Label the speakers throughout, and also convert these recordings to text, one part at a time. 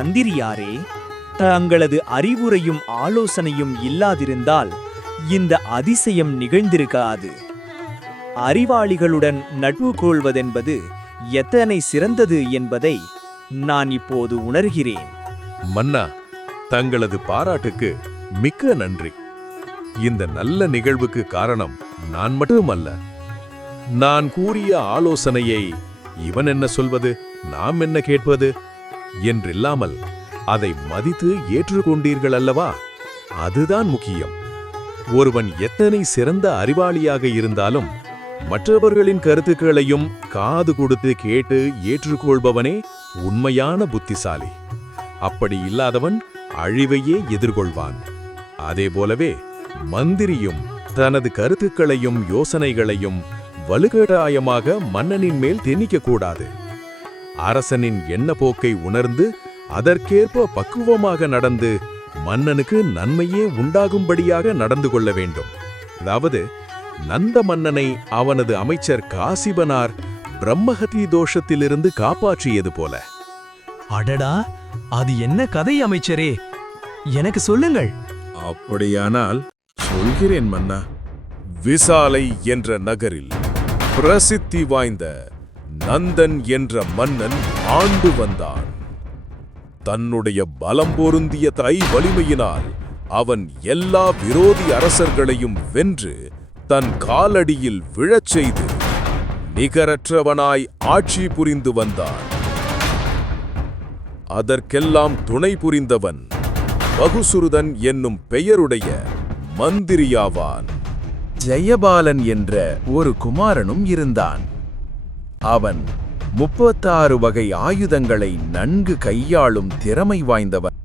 Speaker 1: மந்திரியாரே தங்களது அறிவுரையும் ஆலோசனையும் இல்லாதிருந்தால் இந்த அதிசயம் நிகழ்ந்திருக்காது அறிவாளிகளுடன் நட்பு கொள்வதென்பது எத்தனை சிறந்தது என்பதை நான் இப்போது உணர்கிறேன்
Speaker 2: மன்னா தங்களது பாராட்டுக்கு மிக்க நன்றி இந்த நல்ல நிகழ்வுக்கு காரணம் நான் மட்டுமல்ல நான் கூறிய ஆலோசனையை இவன் என்ன சொல்வது நாம் என்ன கேட்பது என்றில்லாமல் அதை மதித்து ஏற்றுக்கொண்டீர்கள் அல்லவா அதுதான் முக்கியம் ஒருவன் எத்தனை சிறந்த அறிவாளியாக இருந்தாலும் மற்றவர்களின் கருத்துக்களையும் காது கொடுத்து கேட்டு ஏற்றுக்கொள்பவனே உண்மையான புத்திசாலி அப்படி இல்லாதவன் அழிவையே எதிர்கொள்வான் அதே போலவே மந்திரியும் தனது கருத்துக்களையும் யோசனைகளையும் வலுகடாயமாக மன்னனின் மேல் திணிக்கக்கூடாது கூடாது அரசனின் என்ன போக்கை உணர்ந்து அதற்கேற்ப பக்குவமாக நடந்து மன்னனுக்கு நன்மையே உண்டாகும்படியாக நடந்து கொள்ள வேண்டும் அதாவது நந்த மன்னனை அவனது அமைச்சர் காசிபனார் பிரம்மஹதி தோஷத்திலிருந்து காப்பாற்றியது போல
Speaker 3: அடடா அது என்ன கதை அமைச்சரே எனக்கு சொல்லுங்கள்
Speaker 2: அப்படியானால் சொல்கிறேன் மன்னா விசாலை என்ற நகரில் பிரசித்தி வாய்ந்த நந்தன் என்ற மன்னன் ஆண்டு வந்தான் தன்னுடைய பலம் பொருந்திய தை வலிமையினால் அவன் எல்லா விரோதி அரசர்களையும் வென்று தன் காலடியில் விழச் செய்து நிகரற்றவனாய் ஆட்சி புரிந்து வந்தான் அதற்கெல்லாம் துணை புரிந்தவன் பகுசுருதன் என்னும் பெயருடைய மந்திரியாவான் ஜெயபாலன் என்ற ஒரு குமாரனும் இருந்தான் அவன் முப்பத்தாறு வகை ஆயுதங்களை நன்கு கையாளும் திறமை வாய்ந்தவன்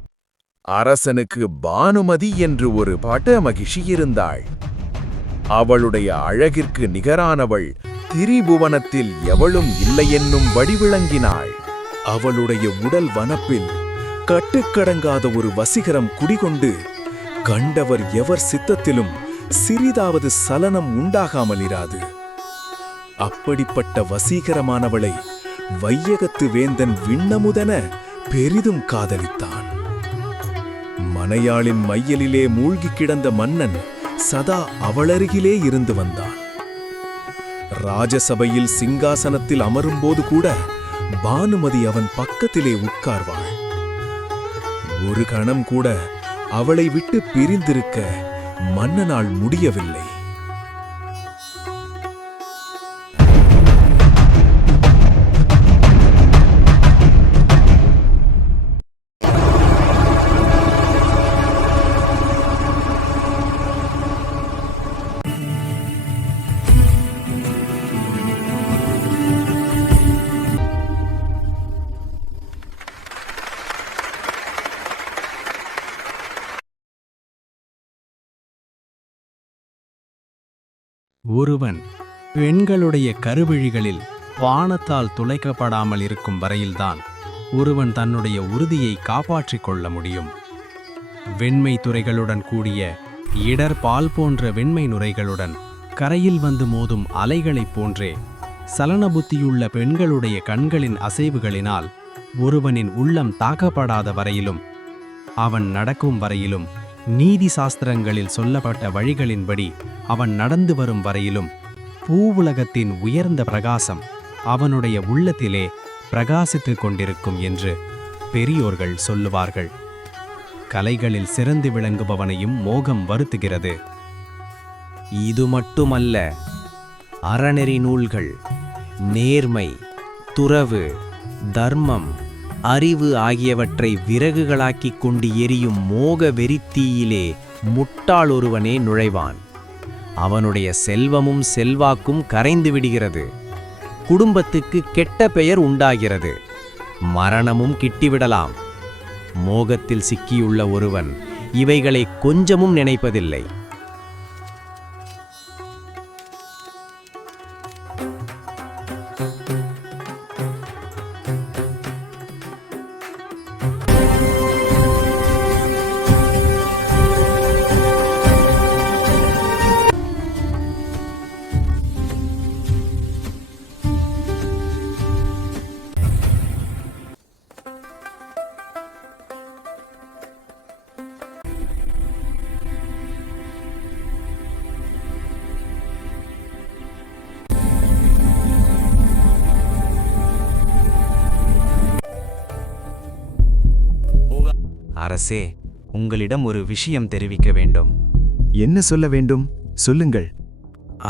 Speaker 2: அரசனுக்கு பானுமதி என்று ஒரு பட மகிழ்ச்சி இருந்தாள் அவளுடைய அழகிற்கு நிகரானவள் திரிபுவனத்தில் எவளும் இல்லையென்னும் வடிவிளங்கினாள் அவளுடைய உடல் வனப்பில் கட்டுக்கடங்காத ஒரு வசிகரம் குடிகொண்டு கண்டவர் எவர் சித்தத்திலும் சிறிதாவது சலனம் உண்டாகாமல் இராது அப்படிப்பட்ட வசீகரமானவளை வையகத்து வேந்தன் விண்ணமுதன பெரிதும் காதலித்தான் மனையாளின் மையலிலே மூழ்கி கிடந்த மன்னன் சதா அவளருகிலே இருந்து வந்தான் ராஜசபையில் சிங்காசனத்தில் அமரும்போது கூட பானுமதி அவன் பக்கத்திலே உட்கார்வாள் ஒரு கணம் கூட அவளை விட்டு பிரிந்திருக்க மன்னனால் முடியவில்லை
Speaker 4: ஒருவன் பெண்களுடைய கருவிழிகளில் வானத்தால் துளைக்கப்படாமல் இருக்கும் வரையில்தான் ஒருவன் தன்னுடைய உறுதியை காப்பாற்றிக் கொள்ள முடியும் வெண்மை துறைகளுடன் கூடிய இடர் பால் போன்ற வெண்மை நுரைகளுடன் கரையில் வந்து மோதும் அலைகளைப் போன்றே சலன புத்தியுள்ள பெண்களுடைய கண்களின் அசைவுகளினால் ஒருவனின் உள்ளம் தாக்கப்படாத வரையிலும் அவன் நடக்கும் வரையிலும் நீதி சாஸ்திரங்களில் சொல்லப்பட்ட வழிகளின்படி அவன் நடந்து வரும் வரையிலும் பூவுலகத்தின் உயர்ந்த பிரகாசம் அவனுடைய உள்ளத்திலே பிரகாசித்து கொண்டிருக்கும் என்று பெரியோர்கள் சொல்லுவார்கள் கலைகளில் சிறந்து விளங்குபவனையும் மோகம் வருத்துகிறது இது மட்டுமல்ல அறநெறி நூல்கள் நேர்மை துறவு தர்மம் அறிவு ஆகியவற்றை விறகுகளாக்கிக் கொண்டு எரியும் மோக வெறித்தீயிலே முட்டாள் ஒருவனே நுழைவான் அவனுடைய செல்வமும் செல்வாக்கும் கரைந்து விடுகிறது குடும்பத்துக்கு கெட்ட பெயர் உண்டாகிறது மரணமும் கிட்டிவிடலாம் மோகத்தில் சிக்கியுள்ள ஒருவன் இவைகளை கொஞ்சமும் நினைப்பதில்லை
Speaker 5: அரசே உங்களிடம் ஒரு விஷயம் தெரிவிக்க வேண்டும்
Speaker 6: என்ன சொல்ல வேண்டும் சொல்லுங்கள்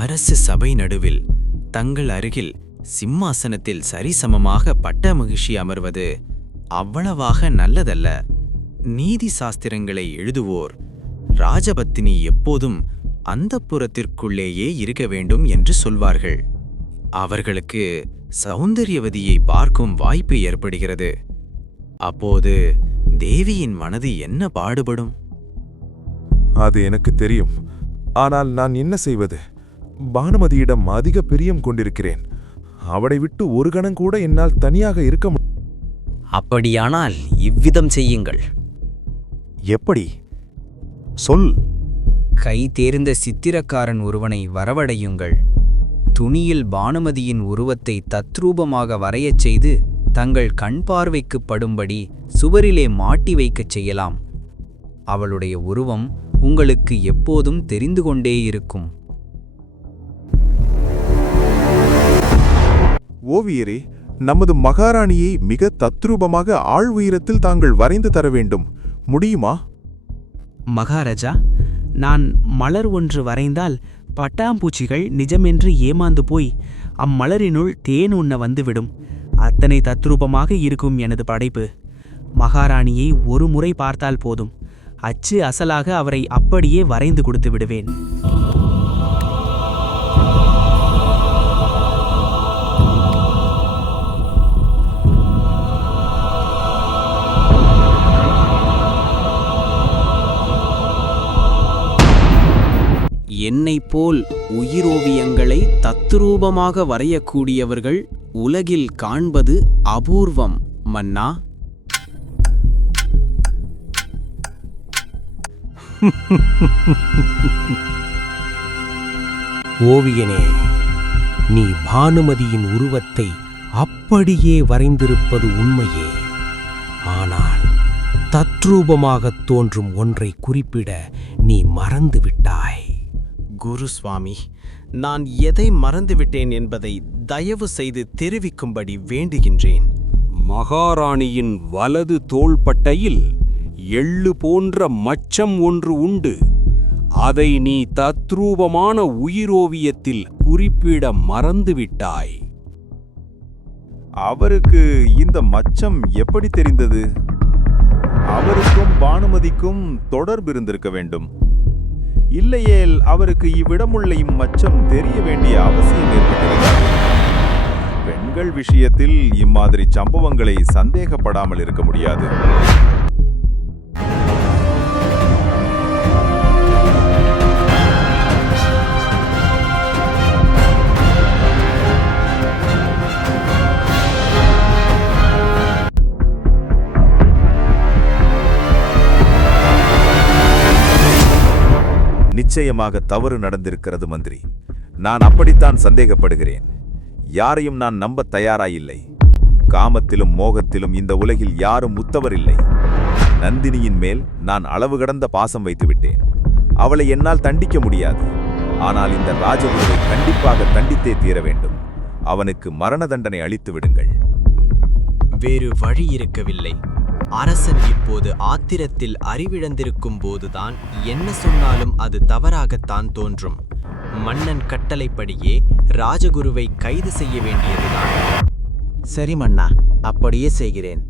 Speaker 5: அரசு சபை நடுவில் தங்கள் அருகில் சிம்மாசனத்தில் சரிசமமாக பட்ட மகிழ்ச்சி அமர்வது அவ்வளவாக நல்லதல்ல நீதி சாஸ்திரங்களை எழுதுவோர் ராஜபத்தினி எப்போதும் அந்த புறத்திற்குள்ளேயே இருக்க வேண்டும் என்று சொல்வார்கள் அவர்களுக்கு சௌந்தரியவதியை பார்க்கும் வாய்ப்பு ஏற்படுகிறது அப்போது தேவியின் மனது என்ன பாடுபடும்
Speaker 7: அது எனக்கு தெரியும் ஆனால் நான் என்ன செய்வது பானுமதியிடம் அதிக பிரியம் கொண்டிருக்கிறேன் அவளை விட்டு ஒரு கணம் கூட என்னால் தனியாக இருக்க
Speaker 5: அப்படியானால் இவ்விதம் செய்யுங்கள்
Speaker 7: எப்படி சொல்
Speaker 5: கை தேர்ந்த சித்திரக்காரன் ஒருவனை வரவடையுங்கள் துணியில் பானுமதியின் உருவத்தை தத்ரூபமாக வரையச் செய்து தங்கள் கண் பார்வைக்கு படும்படி சுவரிலே மாட்டி வைக்கச் செய்யலாம் அவளுடைய உருவம் உங்களுக்கு எப்போதும் தெரிந்து கொண்டே இருக்கும்
Speaker 7: ஓவியரே நமது மகாராணியை மிக தத்ரூபமாக ஆழ் உயரத்தில் தாங்கள் வரைந்து தர வேண்டும் முடியுமா
Speaker 8: மகாராஜா நான் மலர் ஒன்று வரைந்தால் பட்டாம்பூச்சிகள் நிஜமென்று ஏமாந்து போய் அம்மலரினுள் தேன் உண்ண வந்துவிடும் அத்தனை தத்ரூபமாக இருக்கும் எனது படைப்பு மகாராணியை ஒரு முறை பார்த்தால் போதும் அச்சு அசலாக அவரை அப்படியே வரைந்து கொடுத்து விடுவேன்
Speaker 5: என்னை போல் உயிரோவியங்களை தத்ரூபமாக வரையக்கூடியவர்கள் உலகில் காண்பது அபூர்வம் மன்னா
Speaker 9: ஓவியனே நீ பானுமதியின் உருவத்தை அப்படியே வரைந்திருப்பது உண்மையே ஆனால் தத்ரூபமாகத் தோன்றும் ஒன்றை குறிப்பிட நீ மறந்துவிட்டாய்
Speaker 5: குரு சுவாமி நான் எதை மறந்துவிட்டேன் என்பதை தயவு செய்து தெரிவிக்கும்படி வேண்டுகின்றேன்
Speaker 9: மகாராணியின் வலது தோள்பட்டையில் எள்ளு போன்ற மச்சம் ஒன்று உண்டு அதை நீ தத்ரூபமான உயிரோவியத்தில் குறிப்பிட மறந்துவிட்டாய்
Speaker 7: அவருக்கு இந்த மச்சம் எப்படி தெரிந்தது அவருக்கும் பானுமதிக்கும் தொடர்பு இருந்திருக்க வேண்டும் இல்லையேல் அவருக்கு இவ்விடமுள்ள இம்மச்சம் தெரிய வேண்டிய அவசியம் ஏற்படுகிறது பெண்கள் விஷயத்தில் இம்மாதிரி சம்பவங்களை சந்தேகப்படாமல் இருக்க முடியாது
Speaker 2: நிச்சயமாக தவறு நடந்திருக்கிறது மந்திரி நான் அப்படித்தான் சந்தேகப்படுகிறேன் யாரையும் நான் நம்ப தயாராயில்லை காமத்திலும் மோகத்திலும் இந்த உலகில் யாரும் முத்தவரில்லை நந்தினியின் மேல் நான் அளவு கடந்த பாசம் வைத்துவிட்டேன் அவளை என்னால் தண்டிக்க முடியாது ஆனால் இந்த ராஜகுருவை கண்டிப்பாக தண்டித்தே தீர வேண்டும் அவனுக்கு மரண தண்டனை அளித்து விடுங்கள்
Speaker 5: வேறு வழி இருக்கவில்லை அரசன் இப்போது ஆத்திரத்தில் அறிவிழந்திருக்கும் போதுதான் என்ன சொன்னாலும் அது தவறாகத்தான் தோன்றும் மன்னன் கட்டளைப்படியே ராஜகுருவை கைது செய்ய வேண்டியதுதான் சரி மன்னா அப்படியே செய்கிறேன்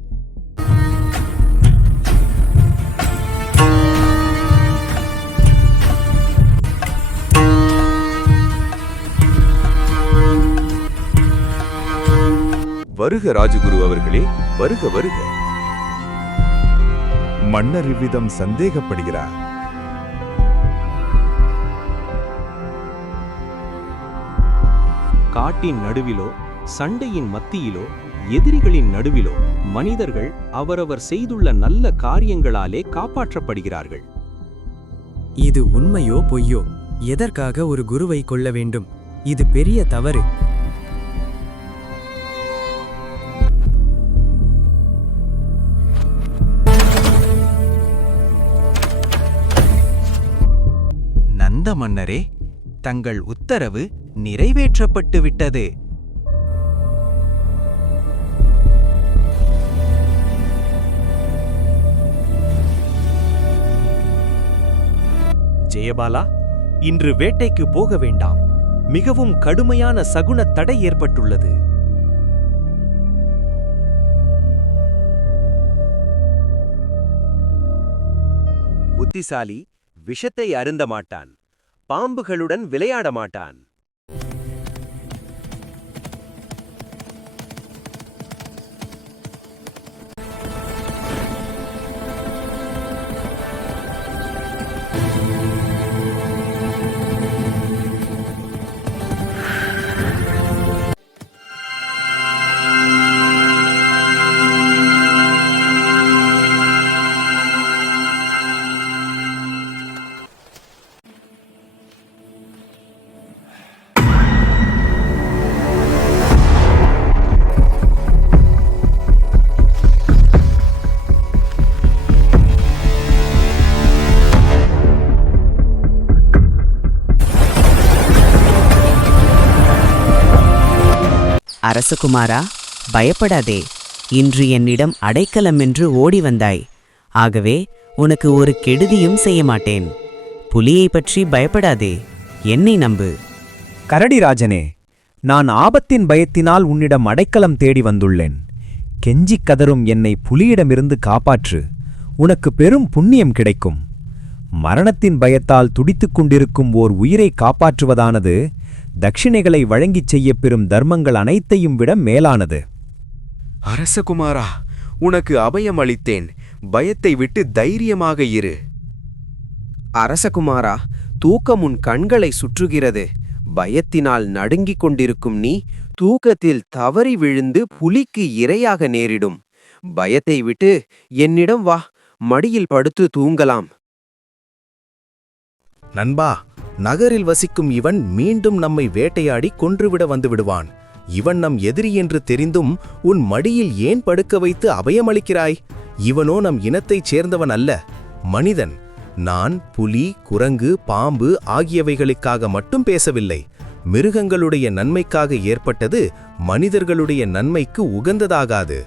Speaker 2: வருக ராஜகுரு அவர்களே வருக வருக
Speaker 7: மன்னர் இவ்விதம் சந்தேகப்படுகிறார்
Speaker 4: காட்டின் நடுவிலோ சண்டையின் மத்தியிலோ எதிரிகளின் நடுவிலோ மனிதர்கள் அவரவர் செய்துள்ள நல்ல காரியங்களாலே காப்பாற்றப்படுகிறார்கள்
Speaker 8: இது உண்மையோ பொய்யோ எதற்காக ஒரு குருவை கொள்ள வேண்டும் இது பெரிய தவறு
Speaker 1: வந்த மன்னரே தங்கள் உத்தரவு நிறைவேற்றப்பட்டு விட்டது ஜெயபாலா இன்று வேட்டைக்கு போக வேண்டாம் மிகவும் கடுமையான சகுன தடை ஏற்பட்டுள்ளது புத்திசாலி விஷத்தை அருந்த மாட்டான் பாம்புகளுடன் விளையாட மாட்டான் அரசகுமாரா பயப்படாதே இன்று என்னிடம் அடைக்கலம் என்று ஓடி வந்தாய் ஆகவே உனக்கு ஒரு கெடுதியும் செய்ய மாட்டேன் புலியை பற்றி பயப்படாதே என்னை நம்பு
Speaker 10: கரடிராஜனே நான் ஆபத்தின் பயத்தினால் உன்னிடம் அடைக்கலம் தேடி வந்துள்ளேன் கெஞ்சிக் கதரும் என்னை புலியிடமிருந்து காப்பாற்று உனக்கு பெரும் புண்ணியம் கிடைக்கும் மரணத்தின் பயத்தால் துடித்துக் கொண்டிருக்கும் ஓர் உயிரை காப்பாற்றுவதானது தட்சிணைகளை வழங்கிச் செய்யப்பெறும் பெறும் தர்மங்கள் அனைத்தையும் விட மேலானது
Speaker 11: அரசகுமாரா உனக்கு அபயம் அளித்தேன் பயத்தை விட்டு தைரியமாக இரு அரசகுமாரா தூக்கம் உன் கண்களை சுற்றுகிறது பயத்தினால் நடுங்கிக் கொண்டிருக்கும் நீ தூக்கத்தில் தவறி விழுந்து புலிக்கு இரையாக நேரிடும் பயத்தை விட்டு என்னிடம் வா மடியில் படுத்து தூங்கலாம்
Speaker 12: நண்பா நகரில் வசிக்கும் இவன் மீண்டும் நம்மை வேட்டையாடி கொன்றுவிட வந்துவிடுவான் இவன் நம் எதிரி என்று தெரிந்தும் உன் மடியில் ஏன் படுக்க வைத்து அபயமளிக்கிறாய் இவனோ நம் இனத்தைச் சேர்ந்தவன் அல்ல மனிதன் நான் புலி குரங்கு பாம்பு ஆகியவைகளுக்காக மட்டும் பேசவில்லை மிருகங்களுடைய நன்மைக்காக ஏற்பட்டது மனிதர்களுடைய நன்மைக்கு உகந்ததாகாது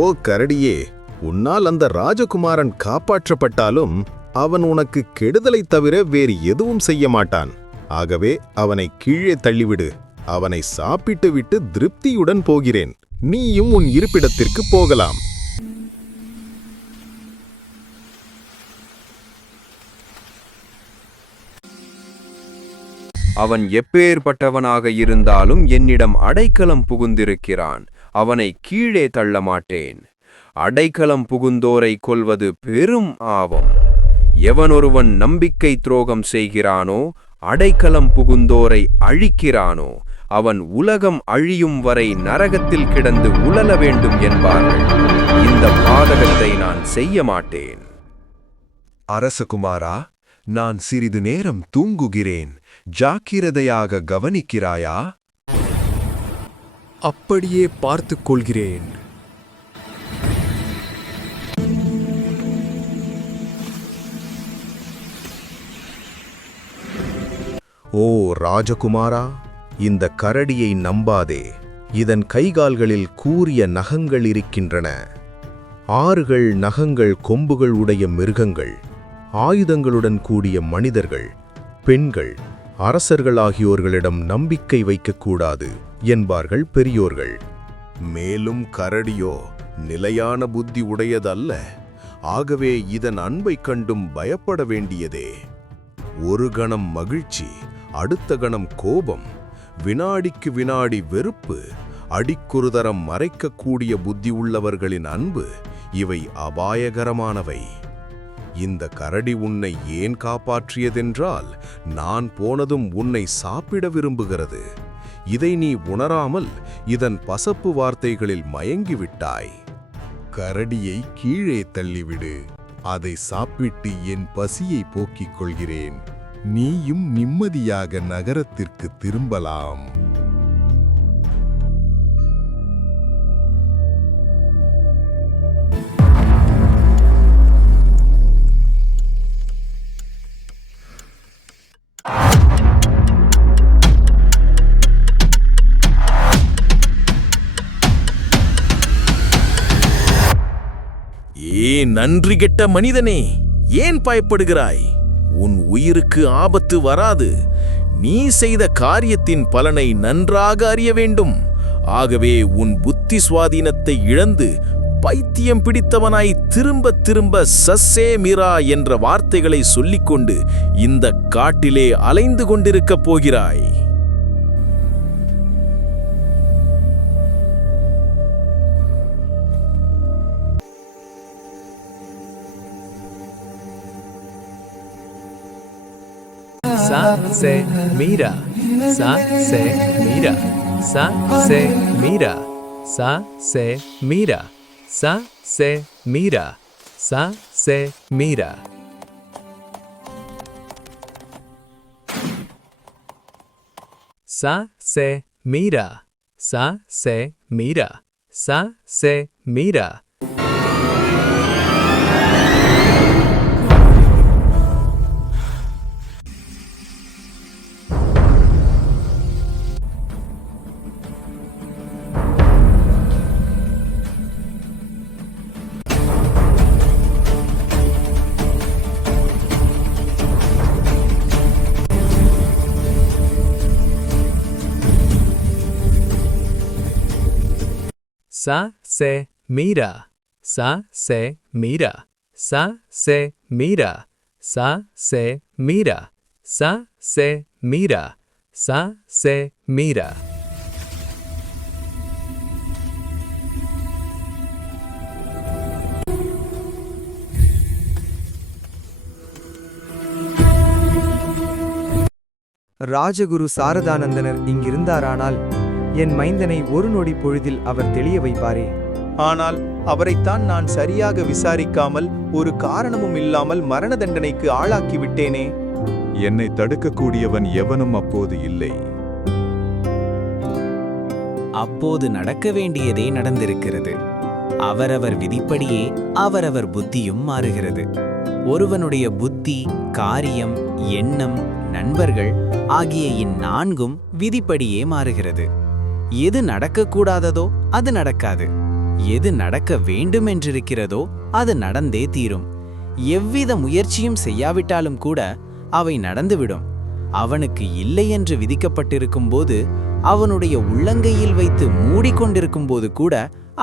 Speaker 13: ஓ கரடியே உன்னால் அந்த ராஜகுமாரன் காப்பாற்றப்பட்டாலும் அவன் உனக்கு கெடுதலை தவிர வேறு எதுவும் செய்ய மாட்டான் ஆகவே அவனை கீழே தள்ளிவிடு அவனை சாப்பிட்டு விட்டு திருப்தியுடன் போகிறேன் நீயும் உன் இருப்பிடத்திற்கு போகலாம் அவன் எப்பேற்பட்டவனாக இருந்தாலும் என்னிடம் அடைக்கலம் புகுந்திருக்கிறான் அவனை கீழே தள்ள மாட்டேன் அடைக்கலம் புகுந்தோரை கொல்வது பெரும் ஆவம் எவனொருவன் நம்பிக்கை துரோகம் செய்கிறானோ அடைக்கலம் புகுந்தோரை அழிக்கிறானோ அவன் உலகம் அழியும் வரை நரகத்தில் கிடந்து உழல வேண்டும் என்பார்கள் இந்த பாதகத்தை நான் செய்ய மாட்டேன்
Speaker 14: அரசகுமாரா நான் சிறிது நேரம் தூங்குகிறேன் ஜாக்கிரதையாக கவனிக்கிறாயா அப்படியே பார்த்து கொள்கிறேன்
Speaker 15: ஓ ராஜகுமாரா இந்த கரடியை நம்பாதே இதன் கைகால்களில் கூரிய நகங்கள் இருக்கின்றன ஆறுகள் நகங்கள் கொம்புகள் உடைய மிருகங்கள் ஆயுதங்களுடன் கூடிய மனிதர்கள் பெண்கள் அரசர்கள் ஆகியோர்களிடம் நம்பிக்கை வைக்கக்கூடாது என்பார்கள் பெரியோர்கள் மேலும் கரடியோ நிலையான புத்தி உடையதல்ல ஆகவே இதன் அன்பை கண்டும் பயப்பட வேண்டியதே ஒரு கணம் மகிழ்ச்சி அடுத்த கணம் கோபம் வினாடிக்கு வினாடி வெறுப்பு அடிக்குறுதரம் மறைக்கக்கூடிய புத்தி உள்ளவர்களின் அன்பு இவை அபாயகரமானவை இந்த கரடி உன்னை ஏன் காப்பாற்றியதென்றால் நான் போனதும் உன்னை சாப்பிட விரும்புகிறது இதை நீ உணராமல் இதன் பசப்பு வார்த்தைகளில் மயங்கிவிட்டாய் கரடியை கீழே தள்ளிவிடு அதை சாப்பிட்டு என் பசியை போக்கிக் கொள்கிறேன் நீயும் நிம்மதியாக நகரத்திற்கு திரும்பலாம்
Speaker 16: நன்றி கெட்ட மனிதனே ஏன் பயப்படுகிறாய் உன் உயிருக்கு ஆபத்து வராது நீ செய்த காரியத்தின் பலனை நன்றாக அறிய வேண்டும் ஆகவே உன் புத்தி சுவாதீனத்தை இழந்து பைத்தியம் பிடித்தவனாய் திரும்ப திரும்ப சஸ்ஸே மிரா என்ற வார்த்தைகளை சொல்லிக்கொண்டு இந்த காட்டிலே அலைந்து கொண்டிருக்கப் போகிறாய் Sa se mira. Sa se mira. Sa se mira. Sa se mira. Sa se mira. Sa se mira. Sa se mira. Sa se mira. Sa se mira.
Speaker 17: ச செ மீரா ச செ மீரா ச செ மீரா ச செ மீரா ச செ மீரா ச செ மீரா ராஜகுரு சாரதானந்தனர் இங்கிருந்தாரானால் என் மைந்தனை ஒரு நொடி பொழுதில் அவர் தெளிய வைப்பாரே ஆனால் அவரைத்தான் நான் சரியாக விசாரிக்காமல் ஒரு காரணமும் இல்லாமல் மரண தண்டனைக்கு ஆளாக்கி விட்டேனே
Speaker 18: என்னை தடுக்கக்கூடியவன் எவனும் அப்போது இல்லை
Speaker 19: அப்போது நடக்க வேண்டியதே நடந்திருக்கிறது அவரவர் விதிப்படியே அவரவர் புத்தியும் மாறுகிறது ஒருவனுடைய புத்தி காரியம் எண்ணம் நண்பர்கள் ஆகிய இந்நான்கும் விதிப்படியே மாறுகிறது எது நடக்கக்கூடாததோ அது நடக்காது எது நடக்க வேண்டுமென்றிருக்கிறதோ அது நடந்தே தீரும் எவ்வித முயற்சியும் செய்யாவிட்டாலும் கூட அவை நடந்துவிடும் அவனுக்கு இல்லை என்று விதிக்கப்பட்டிருக்கும் போது அவனுடைய உள்ளங்கையில் வைத்து மூடிக்கொண்டிருக்கும் போது கூட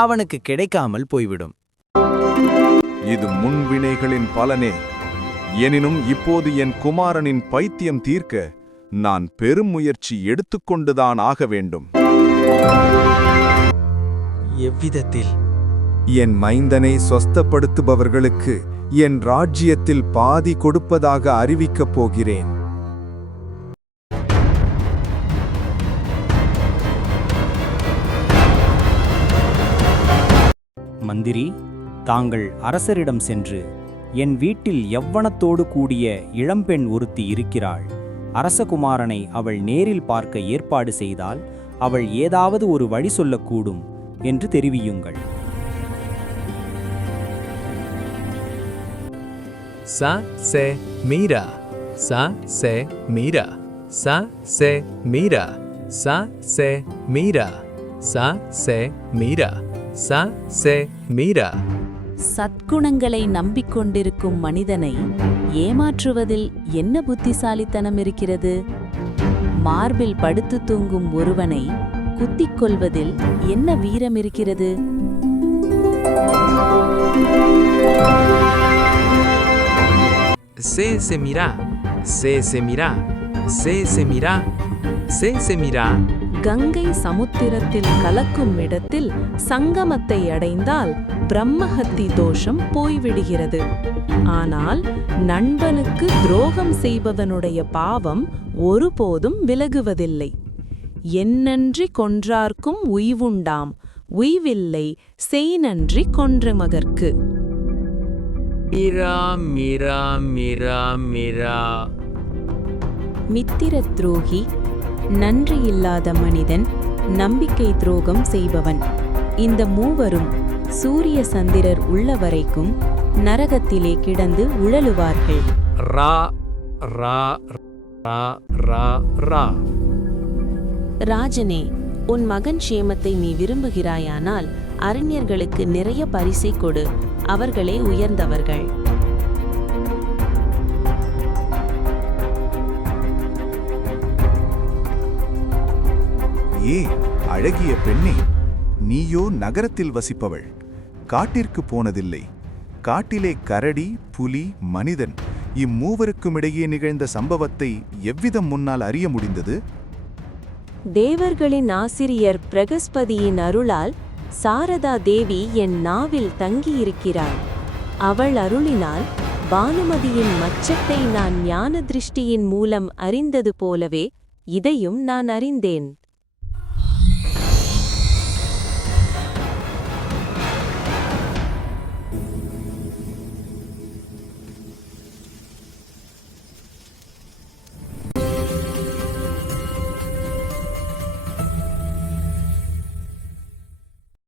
Speaker 19: அவனுக்கு கிடைக்காமல் போய்விடும்
Speaker 18: இது முன்வினைகளின் பலனே எனினும் இப்போது என் குமாரனின் பைத்தியம் தீர்க்க நான் பெரும் முயற்சி எடுத்துக்கொண்டுதான் ஆக வேண்டும்
Speaker 17: எவ்விதத்தில்
Speaker 18: என் மைந்தனை சொஸ்தப்படுத்துபவர்களுக்கு என் ராஜ்யத்தில் பாதி கொடுப்பதாக அறிவிக்கப் போகிறேன்
Speaker 1: மந்திரி தாங்கள் அரசரிடம் சென்று என் வீட்டில் எவ்வனத்தோடு கூடிய இளம்பெண் ஒருத்தி இருக்கிறாள் அரசகுமாரனை அவள் நேரில் பார்க்க ஏற்பாடு செய்தால் அவள் ஏதாவது ஒரு வழி சொல்லக்கூடும் என்று தெரிவியுங்கள்
Speaker 20: சா சே மீரா ச சே மீரா சா சே மீரா சா சே மீரா சா சே மீரா சா சே மீரா
Speaker 21: சத்குணங்களை நம்பிக்கொண்டிருக்கும் மனிதனை ஏமாற்றுவதில் என்ன புத்திசாலித்தனம் இருக்கிறது மார்பில் படுத்து தூங்கும் ஒருவனை குத்திக் கொள்வதில் என்ன வீரம் இருக்கிறது
Speaker 22: Se செமிரா mirá, செமிரா se செமிரா se செமிரா
Speaker 23: Ganga சமுத்திரத்தில் கலக்கும் இடத்தில் சங்கமத்தை அடைந்தால் பிரம்மஹத்தி தோஷம் போய்விடுகிறது ஆனால் நண்பனுக்கு துரோகம் செய்பவனுடைய பாவம் ஒருபோதும் விலகுவதில்லை என்னன்றி கொன்றார்க்கும் உய்வுண்டாம் உய்வில்லை செய்நன்றி கொன்ற மகற்கு
Speaker 24: மித்திர துரோகி நன்றி இல்லாத மனிதன் நம்பிக்கை துரோகம் செய்பவன் இந்த மூவரும் சூரிய சந்திரர் உள்ள வரைக்கும் நரகத்திலே கிடந்து உழலுவார்கள்
Speaker 25: ரா ரா ரா ரா ரா
Speaker 26: ராஜனே உன் மகன் சேமத்தை நீ விரும்புகிறாயானால் அறிஞர்களுக்கு நிறைய பரிசை கொடு அவர்களே உயர்ந்தவர்கள்
Speaker 27: ஏ அழகிய பெண்ணே நீயோ நகரத்தில் வசிப்பவள் காட்டிற்கு போனதில்லை காட்டிலே கரடி புலி மனிதன் இம்மூவருக்கும் இடையே நிகழ்ந்த சம்பவத்தை எவ்விதம் முன்னால் அறிய முடிந்தது
Speaker 28: தேவர்களின் ஆசிரியர் பிரகஸ்பதியின் அருளால் சாரதா தேவி என் நாவில் தங்கியிருக்கிறாள் அவள் அருளினால் பானுமதியின் மச்சத்தை நான் ஞான திருஷ்டியின் மூலம் அறிந்தது போலவே இதையும் நான் அறிந்தேன்